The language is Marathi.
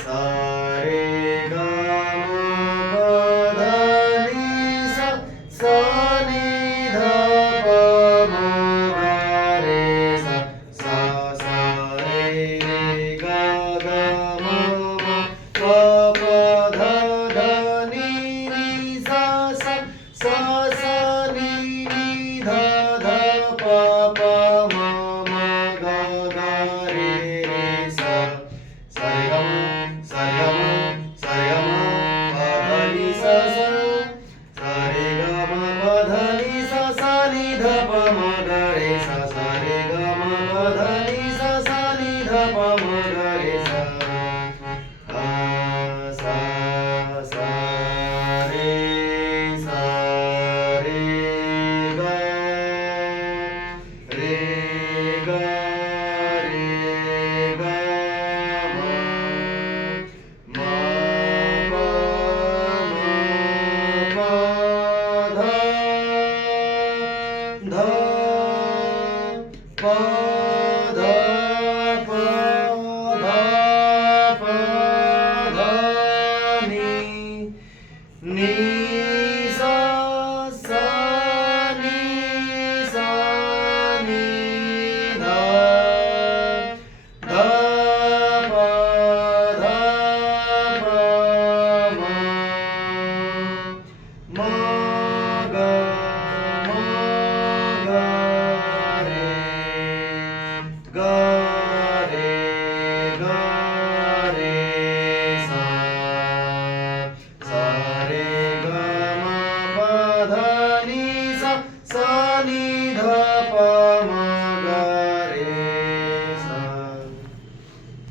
सा रे ग म प ध नि सा सा नि ध प म ग रे सा सा सा रे ग ग म प प ध ध नि सा सा सा सा नि ध ध प प म ग ग रे सा सा रे ग म सा रे ग म सा रे ग म प ध नि सा सा सा रे ग म प ध नि सा सा नि ध प म ग रे सा सा रे ग म प ध नि सा सा नि ध प म ग रे सा सा सा रे सा रे ग रे ग रे ग म प ध ध प ध प ध प ध नि सा सा नि सा नि ध ध प ध प म ग रे ग रे ग